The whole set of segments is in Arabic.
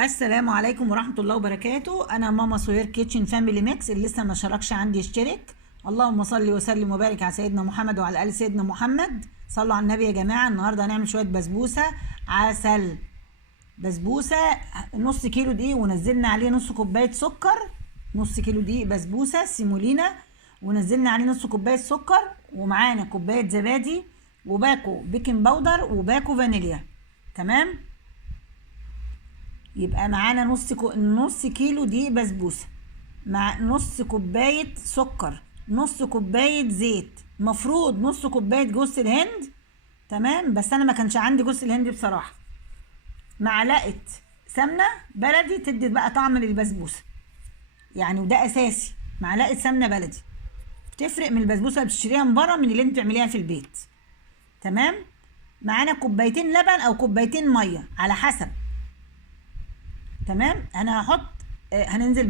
السلام عليكم ورحمة الله وبركاته. أنا ماما سهير كيتشن فاميلي ميكس. اللي لسه ما شاركش عندي يشترك. اللهم صل وسلم وبارك على سيدنا محمد وعلى آل سيدنا محمد. صلوا على النبي يا جماعة. النهاردة هنعمل شوية بسبوسة عسل. بسبوسة نص كيلو دقيق ونزلنا عليه نص كوباية سكر. نص كيلو دقيق بسبوسة سيمولينا ونزلنا عليه نص كوباية سكر، ومعانا كوباية زبادي وباكو بيكنج باودر وباكو فانيليا. تمام. يبقى معانا نص كيلو دقيق بسبوسه مع نص كوبايه سكر، نص كوبايه زيت، مفروض نص كوبايه جوز الهند. تمام، بس انا ما كانش عندي جوز الهند بصراحه. معلقه سمنه بلدي تدي بقى طعم للبسبوسه يعني، وده اساسي. معلقه سمنه بلدي بتفرق من البسبوسه اللي بتشتريها من بره من اللي انت بتعمليها في البيت. تمام. معانا كوبايتين لبن او كوبايتين ميه على حسب. تمام. انا هحط هننزل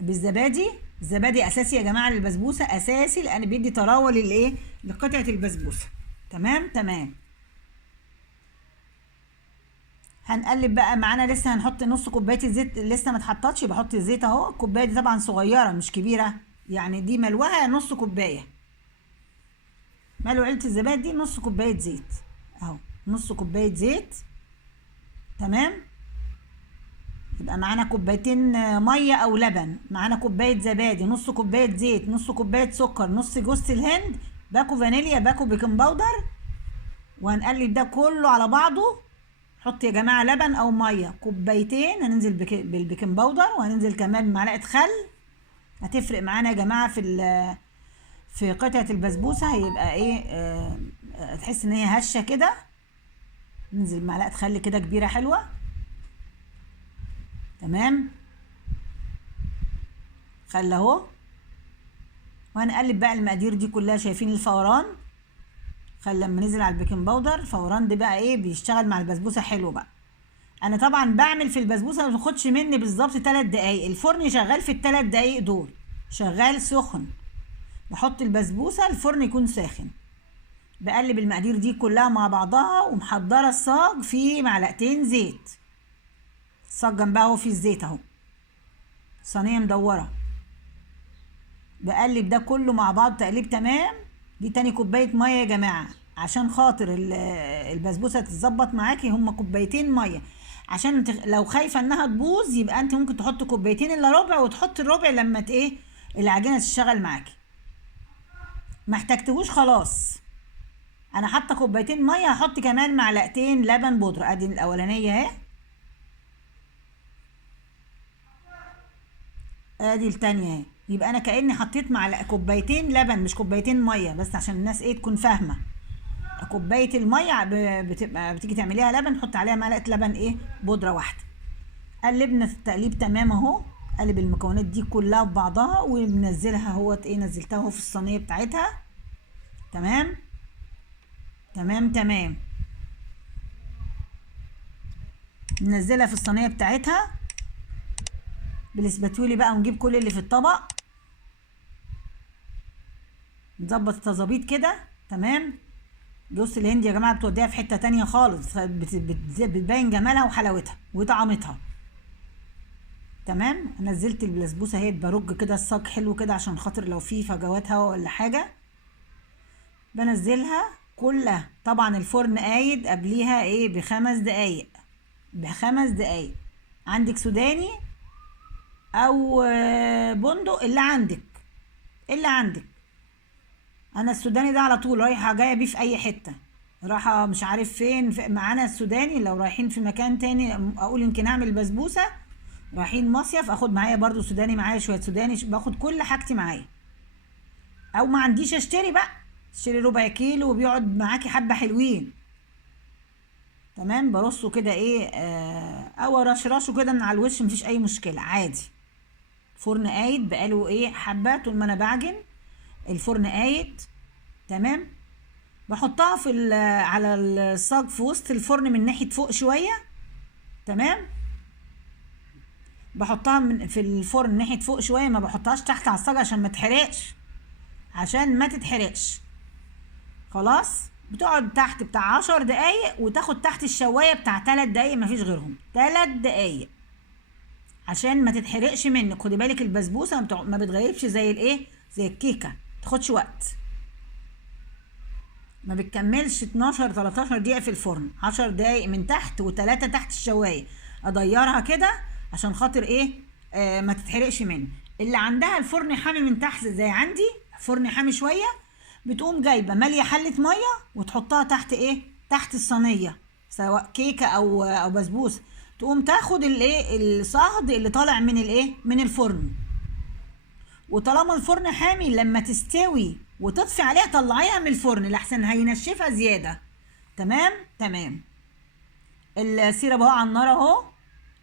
بالزبادي. الزبادي اساسي يا جماعه للبسبوسه، اساسي لان بيدي طراوه لقطعه البسبوسه. تمام. هنقلب بقى. معانا لسه هنحط نص كوبايه الزيت، لسه ما اتحطتش. بحط الزيت اهو. الكوبايه دي طبعا صغيره مش كبيره يعني، دي ملوها نص كوبايه. ملو علبه الزبادي دي نص كوبايه زيت اهو، نص كوبايه زيت. تمام. يبقى معانا كوبايتين ميه او لبن، معانا كوبايه زبادي، نص كوبايه زيت، نص كوبايه سكر، نص جوز الهند، باكو فانيليا، باكو بيكنج باودر. وهنقلب ده كله على بعضه. حط يا جماعه لبن او ميه كوبايتين. هننزل بالبيكنج باودر، وهننزل كمان بمعلقه خل. هتفرق معانا يا جماعه في قطعه البسبوسه. هيبقى ايه تحس ان هي هشه كده. ننزل بمعلقه خل كده كبيره حلوه. تمام. خل اهو. وهنقلب بقى المقادير دي كلها. شايفين الفوران؟ خل لما نزل على البيكنج باودر، الفوران ده بقى ايه بيشتغل مع البسبوسه حلو بقى. انا طبعا بعمل في البسبوسه ما بتاخدش مني بالظبط 3 دقايق. الفرن شغال في ال3 دقايق دول، شغال سخن. بحط البسبوسه الفرن يكون ساخن. بقلب المقادير دي كلها مع بعضها، ومحضره الصاج فيه معلقتين زيت. الصاج جنبها اهو في الزيت اهو، صينيه مدوره. بقلب ده كله مع بعض تقليب تمام. دي تاني كوبايه ميه يا جماعه، عشان خاطر البسبوسه تتظبط معاكي. هما كوبايتين ميه عشان لو خايفه انها تبوظ، يبقى انت ممكن تحط كوبايتين الا ربع، وتحط الربع لما ايه العجينه تشتغل معاكي. ما احتجتهوش خلاص. انا حاطه كوبايتين ميه، هحط كمان معلقتين لبن بودره. ادي الاولانيه اهي، ادي التانية اهي. يبقى انا كاني حطيت كوبايتين لبن مش كوبايتين ميه، بس عشان الناس ايه تكون فاهمه. كوبايه الميه بتيجي تعمليها لبن، حط عليها معلقه لبن ايه بودره واحده. قلبنا التقليب تمام اهو. قلب المكونات دي كلها ببعضها، وبنزلها اهوت ايه، نزلتها اهو في الصينيه بتاعتها. تمام. ننزلها في الصينيه بتاعتها بالاسباتولي بقى، ونجيب كل اللي في الطبق. نظبط التظابيط كده. تمام. جوز الهند يا جماعه بتوديها في حته تانية خالص، بتبين جمالها وحلاوتها وطعمتها. تمام. نزلت البسبوسه اهي، برج كده الصاج حلو كده عشان خاطر لو في فجوات هوا ولا حاجه. بنزلها كلها. طبعا الفرن قايد قبليها ايه ب5 دقايق. عندك سوداني او بندق، اللي عندك. انا السوداني ده على طول رايحه جايه بيه في اي حته، رايحه مش عارف فين. معانا السوداني لو رايحين في مكان تاني، اقول يمكن اعمل بسبوسه، رايحين مصيف، اخد معايا برضو سوداني. معايا شويه سوداني، باخد كل حاجتي معايا. او ما عنديش اشتري بقى، اشتري ربع كيلو وبيقعد معاكي حبه حلوين. تمام. برصه كده ايه او رشرشه كده من على الوش، مفيش اي مشكله عادي. الفرن قايد بقاله ايه حبه. طول ما انا بعجن الفرن قايد. تمام. بحطها على الصاج في وسط الفرن من ناحيه فوق شويه. تمام. بحطها في الفرن ناحيه فوق شويه، ما بحطهاش تحت على الصاج عشان ما تتحرقش. خلاص. بتقعد تحت بتاع 10 دقايق، وتاخد تحت الشوايه بتاع 3 دقايق، مفيش غيرهم 3 دقايق عشان ما تتحرقش منك. خدي بالك البسبوسه ما بتغيبش زي الايه، زي الكيكه، تاخدش وقت، ما بتكملش 12 13 دقيقه في الفرن. 10 دقايق من تحت و3 تحت الشوايه، اضيرها كده عشان خاطر ايه، ما تتحرقش مني. اللي عندها الفرن حامي من تحت زي عندي فرن حامي شويه، بتقوم جايبه ماليه حله ميه وتحطها تحت ايه، تحت الصينيه، سواء كيكه او بسبوسه. تقوم تاخد الايه الصهد اللي طالع من الايه، من الفرن، وطالما الفرن حامي لما تستوي وتطفي عليها طلعيها من الفرن لحسن هينشفها زياده. تمام تمام. السيرب اهو على النار اهو،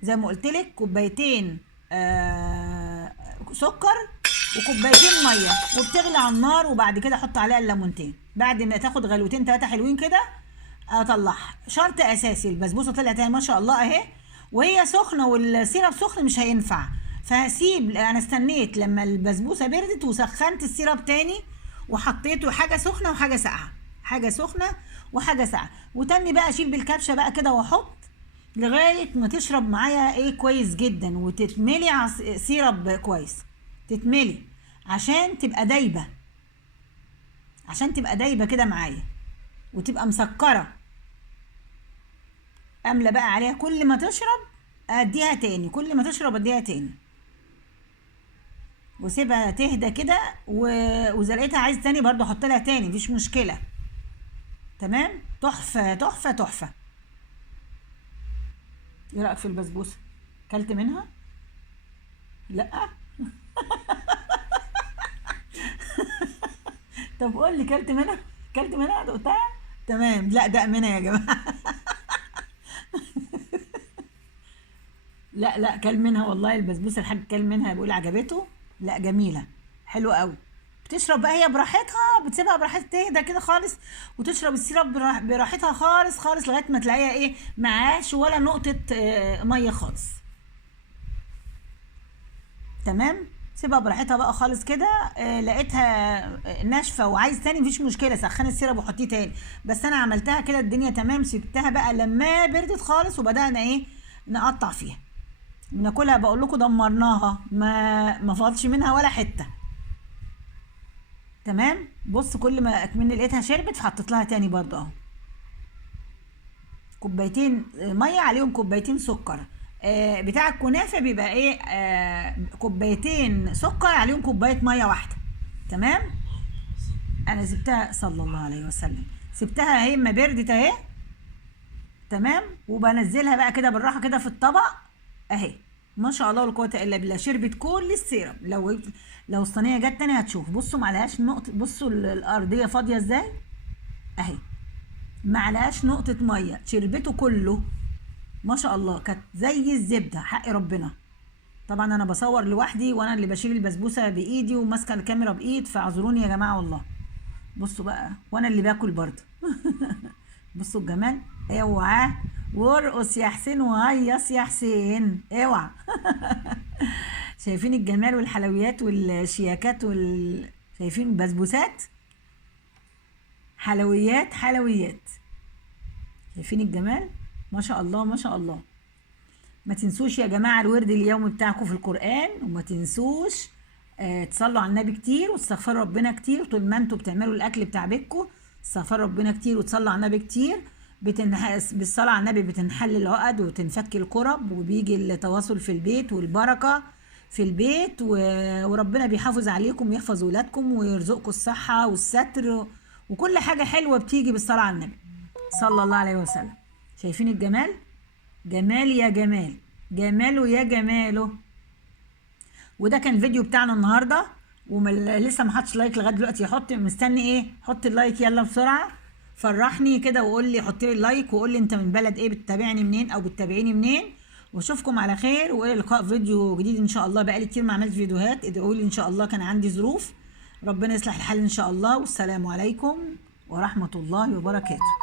زي ما قلت لك كوبايتين سكر وكوبايتين ميه، وبتغلي على النار، وبعد كده احط عليها الليمونتين. بعد ما تاخد غلوتين 3 حلوين كده اطلعها. شرط اساسي، البسبوسه طلعت اهي ما شاء الله اهي، وهي سخنه والسيرب سخن مش هينفع، فهسيب. انا استنيت لما البسبوسه بردت وسخنت السيرب تاني، وحطيته حاجه سخنه وحاجه ساقعه، حاجه سخنه وحاجه ساقعه، وتاني بقى اشيل بالكبشه بقى كده واحط لغايه ما تشرب معايا ايه كويس جدا، وتتملي سيرب كويس، تتملي عشان تبقى دايبه، عشان تبقى دايبه كده معايا وتبقى مسكره. املى بقى عليها كل ما تشرب اديها تاني، كل ما تشرب اديها تاني، وسيبها تهدى كده. واذا لقيتها عايز تاني برضو احط لها تاني، مفيش مشكله. تمام، تحفه تحفه تحفه. ايه رايك في البسبوسه؟ كلت منها؟ لا. طب قول لي كلت منها؟ كلت منها دقتها؟ تمام. لا ده منها يا جماعه. لا لا كل منها والله، البسبوسه الحاج كل منها بيقول عجبته. لا جميله، حلوه قوي. بتشرب بقى هي براحتها، بتسيبها براحتها تهدى كده خالص، وتشرب السيرب براحتها خالص خالص لغايه ما تلاقيها ايه، معاش ولا نقطه ميه خالص. تمام، سيبها براحتها بقى خالص كده. لقيتها ناشفه وعايز تاني مفيش مشكله، سخني السيرب وحطيه تاني. بس انا عملتها كده الدنيا تمام، سبتها بقى لما بردت خالص، وبدانا ايه، نقطع فيها بناكلها. بقول لكم دمرناها، ما فاضش منها ولا حته. تمام. بص كل ما اكمني لقيتها شربت فحطيت لها تاني برضه اهو، كوبايتين ميه عليهم كوبايتين سكر. بتاع الكنافه بيبقى ايه، كوبايتين سكر عليهم كوبايه ميه واحده. تمام. انا سبتها صلى الله عليه وسلم، سبتها اهي ما بردت اهي. تمام. وبنزلها بقى كده بالراحه كده في الطبق اهي، ما شاء الله ولا قوه الا بالله، شربت كل السيرب. لو الصينيه جت تاني هتشوف. بصوا معلهاش نقطه، بصوا الارضيه فاضيه ازاي اهي، معلهاش نقطه ميه، شربته كله ما شاء الله، كانت زي الزبده حق ربنا. طبعا انا بصور لوحدي، وانا اللي بشيل البسبوسه بايدي وماسكه الكاميرا بايد، فاعذروني يا جماعه والله. بصوا بقى، وانا اللي باكل برضه. بصوا الجمال. اوعى وارقص يا حسين وهيص يا حسين، اوعى. شايفين الجمال والحلويات والشياكات شايفين البسبوسات، حلويات حلويات. شايفين الجمال، ما شاء الله ما شاء الله. ما تنسوش يا جماعة الورد اليومي بتاعكم في القرآن، وما تنسوش تصلوا على النبي كتير وتستغفروا ربنا كتير. طول ما انتوا بتعملوا الاكل بتاع بيتكم تستغفروا ربنا كتير وتصلوا على النبي كتير. بالصلاة على النبي بتنحل العقد وتنفك الكرب، وبيجي التواصل في البيت والبركة في البيت، وربنا بيحافظ عليكم ويحفظ ولادكم ويرزقكم الصحة والستر، وكل حاجة حلوة بتيجي بالصلاة على النبي صلى الله عليه وسلم. شايفين الجمال؟ جمال يا جمال، جماله يا جماله. وده كان الفيديو بتاعنا النهارده، ولسه ما حطش لايك لغايه دلوقتي. يحط، مستني ايه؟ حط اللايك يلا بسرعه، فرحني كده وقول لي، حط لي اللايك وقول لي انت من بلد ايه، بتتابعني منين او بتتابعيني منين. واشوفكم على خير، والى لقاء فيديو جديد ان شاء الله. بقالي كتير ما عملت فيديوهات، ادعوا لي ان شاء الله، كان عندي ظروف، ربنا يصلح الحال ان شاء الله. والسلام عليكم ورحمه الله وبركاته.